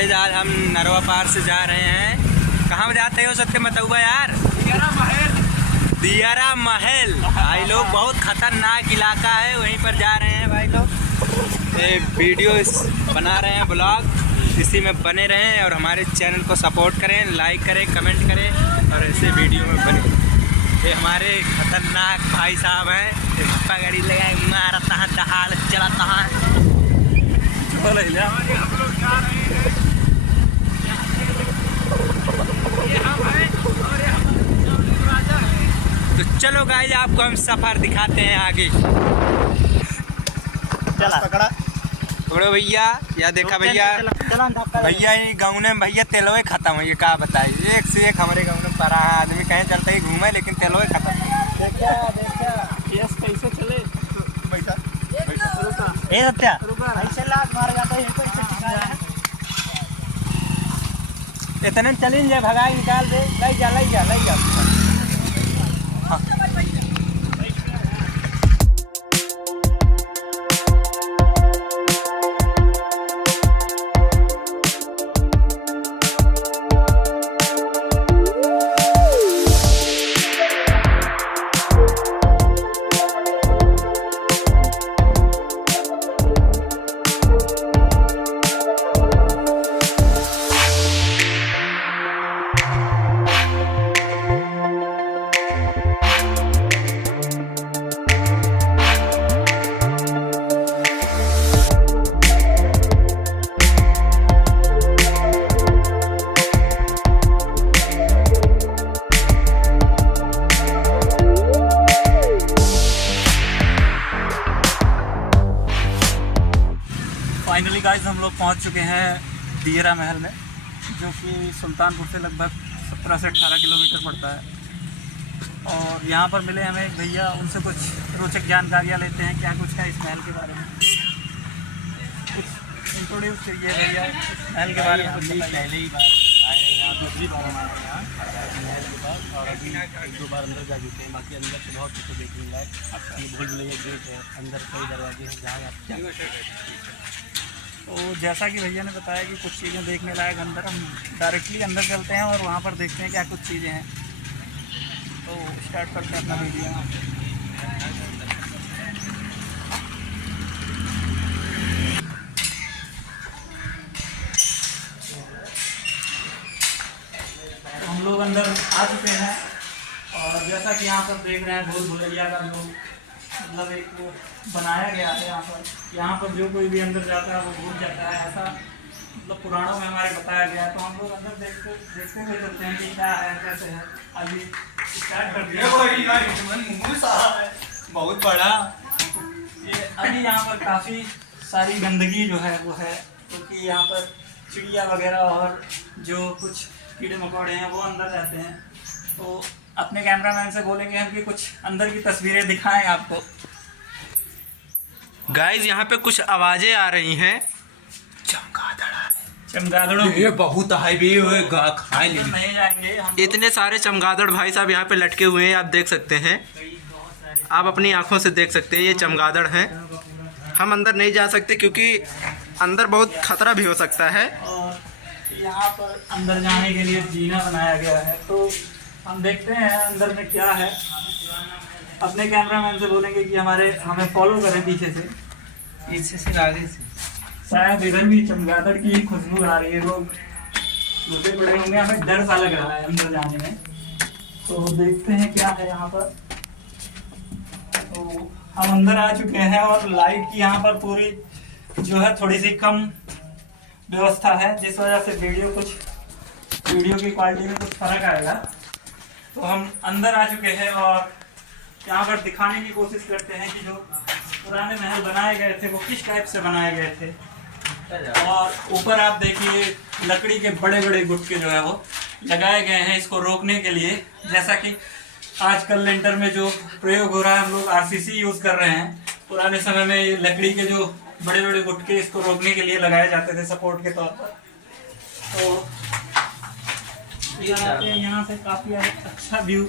Guys आज हम नरवा पार से जा रहे हैं। कहाँ जाते हो सत्य मतुआ यार? दियारा महल। भाई लोग बहुत खतरनाक इलाका है, वहीं पर जा रहे हैं भाई लोग। ये वीडियो बना रहे हैं, ब्लॉग, इसी में बने रहें और हमारे चैनल को सपोर्ट करें, लाइक करें, कमेंट करें और ऐसे वीडियो में बने। ये हमारे खतरनाक भाई साहब हैं, पगड़ी लगाए मारता है, दहाड़ चलाता है। तो चलो गाइस आपको हम सफर दिखाते हैं आगे। पकड़ा पकड़ो भैया। या देखा भैया, भैया ये गाँव में भैया तेलोए खत्म है। ये क्या बताइए, एक से एक हमारे गाँव में पड़ा है। आदमी कहीं चलते ही घूमे लेकिन तेलोए खत्म है। कैसे चले बैठा ए सत्या ऐसे लात मार जाता है। इतने चलिन जाए, भगाई निकाल दे, लाई जा लाई जा लाई जा। फाइनली गाइस हम लोग पहुंच चुके हैं दियारा महल में, जो कि सुल्तानपुर से लगभग 17 से 18 किलोमीटर पड़ता है। और यहाँ पर मिले हमें एक भैया, उनसे कुछ रोचक जानकारियाँ लेते हैं क्या कुछ है इस महल के बारे में। कुछ इंट्रोड्यूस करिए भैया महल के बारे में। पहले ही बार आए हैं यहाँ, दूसरी बार हम आए हैं यहाँ महल के पास, और अभी एक दो बार अंदर जा चुके हैं। बाकी अंदर से बहुत कुछ देखने लायक, ये भूल भुलैया गेट है, अंदर कई दरवाजे हैं जहाँ आप। तो जैसा कि भैया ने बताया कि कुछ चीज़ें देखने लायक अंदर, हम डायरेक्टली अंदर चलते हैं और वहाँ पर देखते हैं क्या कुछ चीज़ें हैं। तो स्टार्ट करते हैं अपना वीडियो। तो हम लोग अंदर आ चुके हैं और जैसा कि यहाँ पर देख रहे हैं भूल भुलैया का जो मतलब एक वो बनाया गया है यहाँ पर जो कोई भी अंदर जाता है वो भूल जाता है, ऐसा मतलब पुराणों में हमारे बताया गया है। तो हम लोग अंदर देखते हुए चलते हैं कि क्या है कैसे है। अभी स्टार्ट कर दिया बहुत बड़ा ये। अभी यहाँ पर काफ़ी सारी गंदगी जो है वो है, क्योंकि तो यहाँ पर चिड़िया वगैरह और जो कुछ कीड़े मकोड़े हैं वो अंदर रहते हैं। तो अपने कैमरामैन से बोलेंगे हम कि कुछ अंदर की तस्वीरें दिखाएं आपको। गाइस यहाँ पे कुछ आवाजें आ रही हैं। चमगादड़ों ये बहुत हाईवे खाए नहीं जाएंगे हम। इतने सारे चमगादड़ भाई साहब यहाँ पे लटके हुए हैं, आप देख सकते हैं, आप अपनी आंखों से देख सकते हैं। ये चमगादड़ हैं। हम अंदर नहीं जा सकते क्योंकि अंदर बहुत खतरा भी हो सकता है। और यहाँ पर अंदर जाने के लिए जीना बनाया गया है, तो हम देखते हैं अंदर में क्या है। अपने कैमरामैन से बोलेंगे कि हमें फॉलो करें पीछे से आगे से। शायद इधर भी चमगादड़ की खुशबू आ रही है, लोग लुटे पड़े होंगे, हमें डर सा लग रहा है अंदर जाने में। तो देखते हैं क्या है यहाँ पर। तो हम अंदर आ चुके हैं और लाइट की यहाँ पर पूरी जो है थोड़ी सी कम व्यवस्था है, जिस वजह से वीडियो की क्वालिटी में कुछ फर्क आएगा। तो हम अंदर आ चुके हैं और यहाँ पर दिखाने की कोशिश करते हैं कि जो पुराने महल बनाए गए थे वो किस टाइप से बनाए गए थे। और ऊपर आप देखिए लकड़ी के बड़े बड़े गुटके जो है वो लगाए गए हैं इसको रोकने के लिए। जैसा कि आजकल लेंटर में जो प्रयोग हो रहा है, हम लोग आरसीसी यूज़ कर रहे हैं। पुराने समय में ये लकड़ी के जो बड़े बड़े गुटके इसको रोकने के लिए लगाए जाते थे सपोर्ट के तौर पर। तो यहाँ से काफ़ी अच्छा व्यू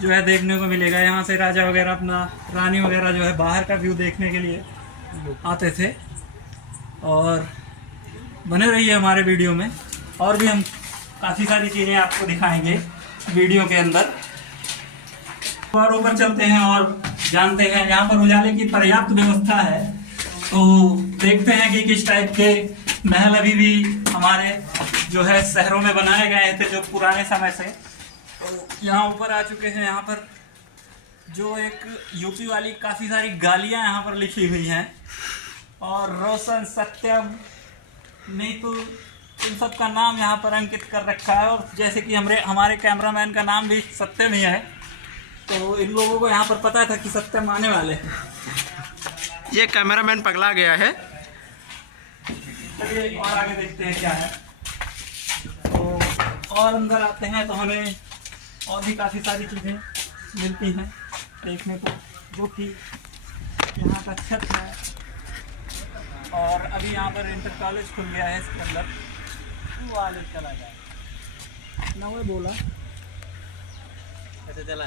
जो है देखने को मिलेगा। यहाँ से राजा वगैरह अपना रानी वगैरह जो है बाहर का व्यू देखने के लिए आते थे। और बने रहिए हमारे वीडियो में, और भी हम काफ़ी सारी चीज़ें आपको दिखाएंगे वीडियो के अंदर। और ऊपर चलते हैं और जानते हैं, यहाँ पर उजाले की पर्याप्त व्यवस्था है, तो देखते हैं कि किस टाइप के महल अभी भी हमारे जो है शहरों में बनाए गए थे जो पुराने समय से। तो यहाँ ऊपर आ चुके हैं। यहाँ पर जो एक यूपी वाली काफ़ी सारी गालियाँ यहाँ पर लिखी हुई हैं, और रोशन, सत्यम, नीतू, इन सब का नाम यहाँ पर अंकित कर रखा है। और जैसे कि हमारे कैमरामैन का नाम भी सत्यम ही है, तो इन लोगों को यहाँ पर पता था कि सत्यम आने वाले हैं। ये कैमरामैन पगला गया है। चलिए और आगे देखते हैं क्या है। तो और अंदर आते हैं तो हमें और भी काफ़ी सारी चीज़ें मिलती हैं देखने को, जो कि यहाँ का छत है। और अभी यहाँ पर इंटर कॉलेज खुल गया है, इसके अंदर वाले चला जाए ना, वो बोला ऐसे चला।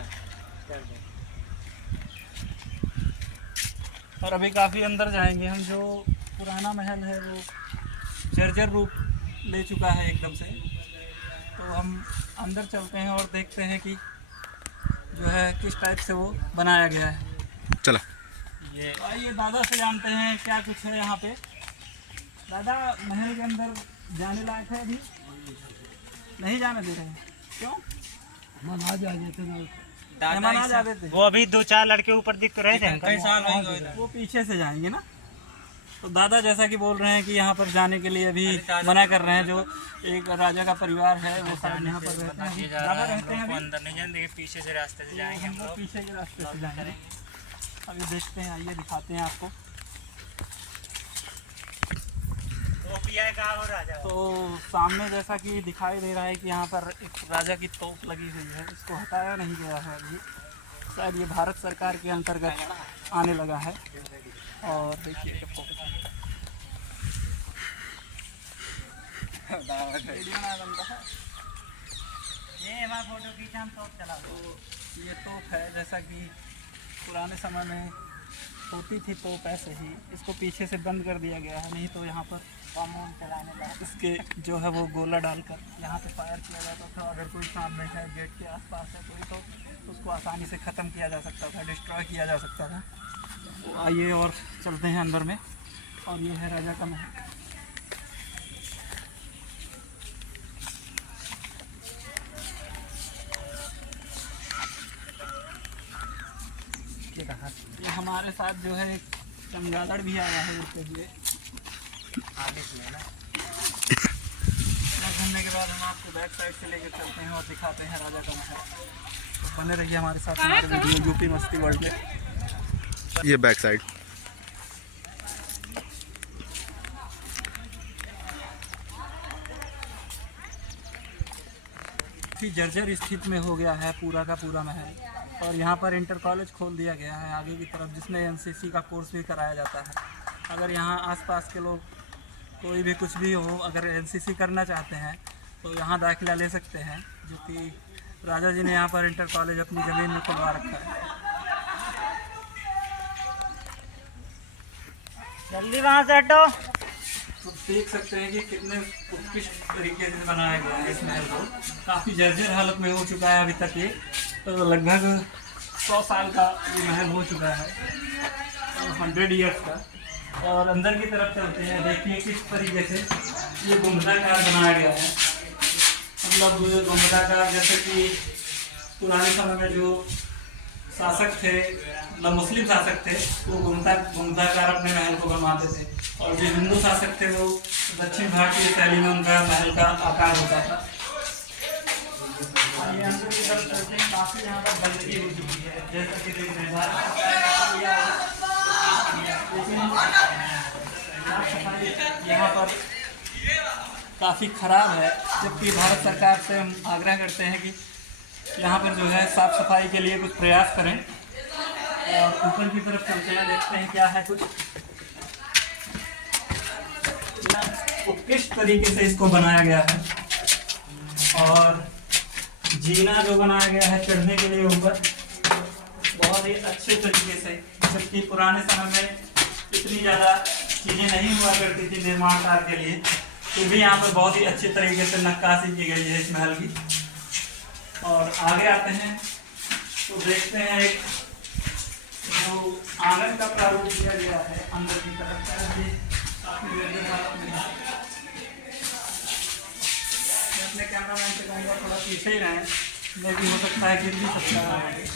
और अभी काफ़ी अंदर जाएंगे हम। जो पुराना महल है वो जर्जर रूप ले चुका है एकदम से, तो हम अंदर चलते हैं और देखते हैं कि जो है किस टाइप से वो बनाया गया है। चलो ये आइए दादा से जानते हैं क्या कुछ है यहाँ पे। दादा, महल के अंदर जाने लायक है? अभी नहीं जाने दे रहे हैं, क्यों? मन आ जाते थे, मेहमान आ जाते थे। वो अभी 2-4 लड़के ऊपर दिख तो रहे थे, कई साल हो गए। वो पीछे से जाएंगे ना। तो दादा जैसा कि बोल रहे हैं कि यहाँ पर जाने के लिए अभी मना कर रहे हैं। जो एक राजा का परिवार है वो शायद यहाँ पर रहते हैं। दादा रहते हैं अभी अंदर नहीं जाने, पीछे से रास्ते से जाएंगे हम लोग, पीछे के रास्ते से जाएंगे। अभी देखते हैं, आइए दिखाते हैं आपको। तो सामने जैसा कि दिखाई दे रहा है कि यहाँ पर एक राजा की तोप लगी हुई है, इसको हटाया नहीं गया है अभी। शायद ये भारत सरकार के अंतर्गत आने लगा है। और देखिए फोटो खींचा, तो चला। तो ये तोप है, जैसा कि पुराने समय में होती थी तोप, ऐसे ही इसको पीछे से बंद कर दिया गया है। नहीं तो यहाँ पर बम चलाने का इसके जो है वो गोला डालकर यहाँ से फायर किया जाता था। अगर कोई सामने है, गेट के आसपास है कोई, तो उसको आसानी से ख़त्म किया जा सकता था, डिस्ट्रॉय किया जा सकता था। तो आइए और चलते हैं अंदर में। और ये है राजा का महल। ये हमारे साथ जो है एक चमगादड़ भी आया है उसके लिए। घूमने के बाद हम आपको बैक साइड से लेकर चलते हैं और दिखाते हैं राजा का महल। तो बने रहिए हमारे साथ, हमारे वीडियो यूपी मस्ती वर्ल्ड में। ये बैक साइड जर्जर स्थिति में हो गया है पूरा का पूरा महल। और यहाँ पर इंटर कॉलेज खोल दिया गया है आगे की तरफ, जिसमें एनसीसी का कोर्स भी कराया जाता है। अगर यहाँ आसपास के लोग कोई भी कुछ भी हो, अगर एनसीसी करना चाहते हैं तो यहाँ दाखिला ले सकते हैं, जो कि राजा जी ने यहाँ पर इंटर कॉलेज अपनी ज़मीन में खुलवा रखा है। जल्दी वहाँ से हटो। तो देख सकते हैं कि कितने उत्कृष्ट तरीके से बनाया गया है इस महल को। काफ़ी जर्जर हालत में हो चुका है अभी तक ये, तो लगभग 100 साल का ये महल हो चुका है, 100 ईयर्स का। और अंदर की तरफ चलते हैं, देखिए किस तरीके से ये गुंबदाकार बनाया गया है। मतलब गुंबदाकार, जैसे कि पुराने समय में जो शासक थे, मतलब मुस्लिम शासक थे, वो गुंबदाकार अपने महल को बनवाते थे। और जो हिंदू शासक थे वो दक्षिण भारतीय शैली में उनका महल का आकार होता था। ये अंदर की तरफ चलते हैं, काफ़ी यहाँ पर गंदगी हो चुकी है, जैसा कि देख रहे हैं। यहाँ पर काफ़ी ख़राब है, जबकि भारत सरकार से हम आग्रह करते हैं कि यहाँ पर जो है साफ़ सफाई के लिए कुछ प्रयास करें। और ऊपर की तरफ चलते हैं, देखते हैं क्या है कुछ। उत्कृष्ट तरीके से इसको बनाया गया है। और जीना जो बनाया गया है चढ़ने के लिए ऊपर, बहुत ही अच्छे तरीके से, जबकि पुराने समय में इतनी ज़्यादा चीज़ें नहीं हुआ करती थी निर्माण कार्य के लिए। फिर भी यहाँ पर बहुत ही अच्छे तरीके से नक्काशी की गई है इस महल की। और आगे आते हैं तो देखते हैं एक जो आंगन का प्रारूप दिया गया है अंदर की तरफ का, ये काफी जल्दी हालत में है। मैं अपने कैमरामैन से कहूँगा थोड़ा पीछे ही रहें, मैं भी हो सकता है गिर भी सकता है।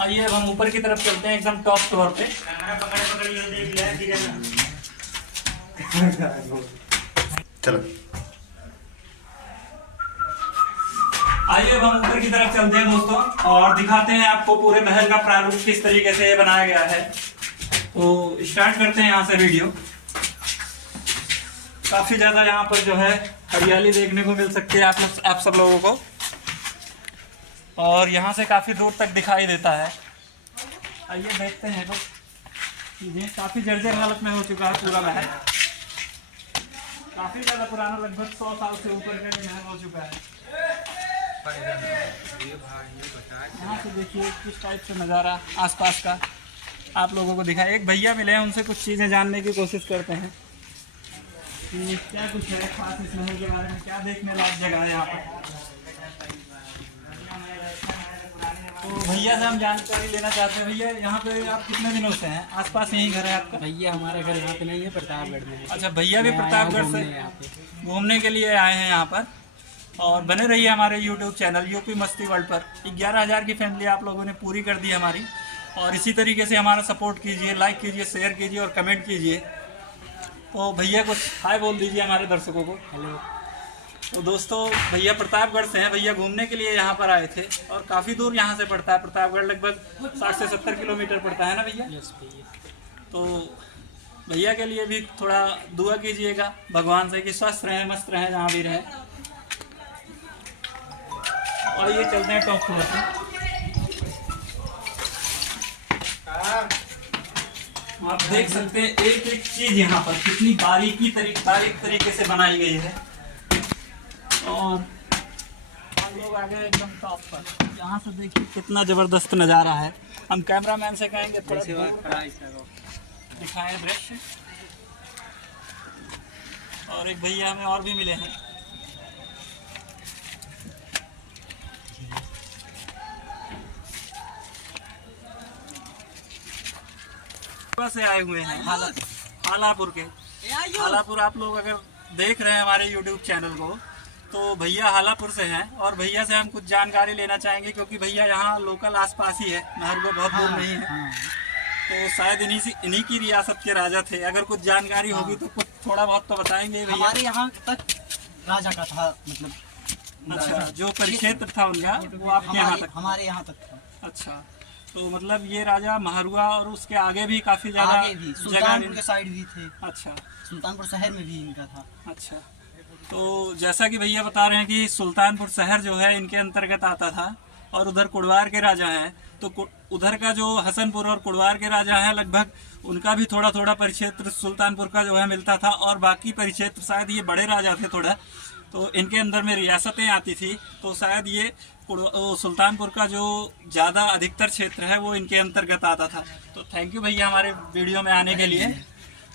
आइए अब हम ऊपर की तरफ चलते हैं एकदम टॉप फ्लोर पे। चलो आइए अब हम ऊपर की तरफ चलते हैं दोस्तों और दिखाते हैं आपको पूरे महल का प्रारूप किस तरीके से बनाया गया है। तो स्टार्ट करते हैं यहाँ से वीडियो। काफी ज्यादा यहाँ पर जो है हरियाली देखने को मिल सकती है आप सब लोगों को, और यहाँ से काफी दूर तक दिखाई देता है। आइए देखते हैं तो ये काफी जर्जर हालत में हो चुका है पूरा महल, काफी ज्यादा पुराना, लगभग 100 साल से ऊपर का ये महल हो चुका है। यहाँ से देखिए किस टाइप से नज़ारा आसपास का आप लोगों को दिखाए। एक भैया मिले हैं, उनसे कुछ चीज़ें जानने की कोशिश करते हैं कि क्या कुछ है खास इस महल के बारे में, क्या देखने लायक जगह है यहाँ पर। तो भैया से हम जानकारी लेना चाहते हैं। भैया यहाँ पे आप कितने दिनों से हैं? आसपास यही घर है आपका? भैया हमारा घर यहाँ पे नहीं है, प्रतापगढ़ में है। अच्छा, भैया भी प्रतापगढ़ से घूमने के लिए आए हैं यहाँ पर। और बने रहिए हमारे YouTube चैनल यूपी मस्ती वर्ल्ड पर। 11,000 की फैमिली आप लोगों ने पूरी कर दी हमारी, और इसी तरीके से हमारा सपोर्ट कीजिए, लाइक कीजिए, शेयर कीजिए और कमेंट कीजिए। तो भैया कुछ हाय बोल दीजिए हमारे दर्शकों को। हेलो। तो दोस्तों भैया प्रतापगढ़ से हैं, भैया घूमने के लिए यहाँ पर आए थे, और काफ़ी दूर यहाँ से पड़ता है प्रतापगढ़, लगभग 60 से 70 किलोमीटर पड़ता है ना भैया? यस भैया। तो भैया के लिए भी थोड़ा दुआ कीजिएगा भगवान से कि स्वस्थ रहें, मस्त रहें जहाँ भी रहें। और ये चलते हैं टॉप फ्लोर पे। आप देख सकते हैं एक एक चीज यहाँ पर कितनी बारीक तरीके से बनाई गई है। और हम लोग आगे एकदम टॉप पर, यहाँ से देखिए कितना जबरदस्त नज़ारा है। हम कैमरामैन से कहेंगे थोड़ा दिखाएं दृश्य। और एक भैया हमें और भी मिले हैं। से आए हुए हैं हालापुर के। हालापुर आप लोग अगर देख रहे हैं हमारे YouTube चैनल को, तो भैया हालापुर से हैं, और भैया से हम कुछ जानकारी लेना चाहेंगे क्योंकि भैया यहाँ लोकल आसपास ही है, महरगढ़ बहुत दूर नहीं है। तो शायद इन्हीं की रियासत के राजा थे। अगर कुछ जानकारी होगी तो कुछ थोड़ा बहुत तो बताएंगे भैया। हमारे यहाँ तक राजा का था, मतलब अच्छा, जो परिक्षेत्र था उनका वो आपके यहाँ तक? हमारे यहाँ तक था। अच्छा, तो मतलब ये राजा महारुआ और उसके आगे भी काफी ज्यादा सुल्तानपुर के साइड भी थे। अच्छा, सुल्तानपुर शहर में भी इनका था। अच्छा, तो जैसा कि भैया बता रहे हैं कि सुल्तानपुर शहर जो है इनके अंतर्गत आता था, और उधर कुड़वार के राजा हैं, तो उधर का जो हसनपुर और कुड़वार के राजा हैं, लगभग उनका भी थोड़ा थोड़ा परिक्षेत्र सुल्तानपुर का जो है मिलता था, और बाकी परिक्षेत्र शायद ये बड़े राजा थे थोड़ा, तो इनके अंदर में रियासतें आती थी। तो शायद ये सुल्तानपुर का जो ज़्यादा अधिकतर क्षेत्र है वो इनके अंतर्गत आता था। तो थैंक यू भैया हमारे वीडियो में आने के लिए।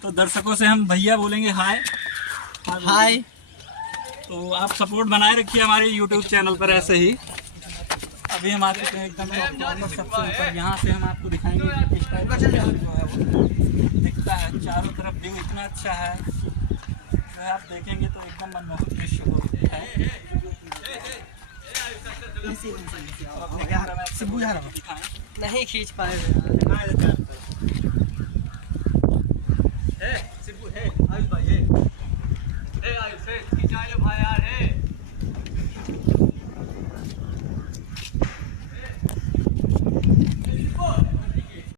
तो दर्शकों से हम भैया बोलेंगे हाय। हाय। तो आप सपोर्ट बनाए रखिए हमारे YouTube चैनल पर ऐसे ही। अभी हमारे एकदम सबसे ऊपर यहाँ से हम आपको दिखाएंगे कि किस टाइप का जो है वो दिखता है। चारों तरफ व्यू इतना अच्छा है, जो आप देखेंगे तो एकदम मनमोहक दृश्य होता है। नहीं खींच पाए। है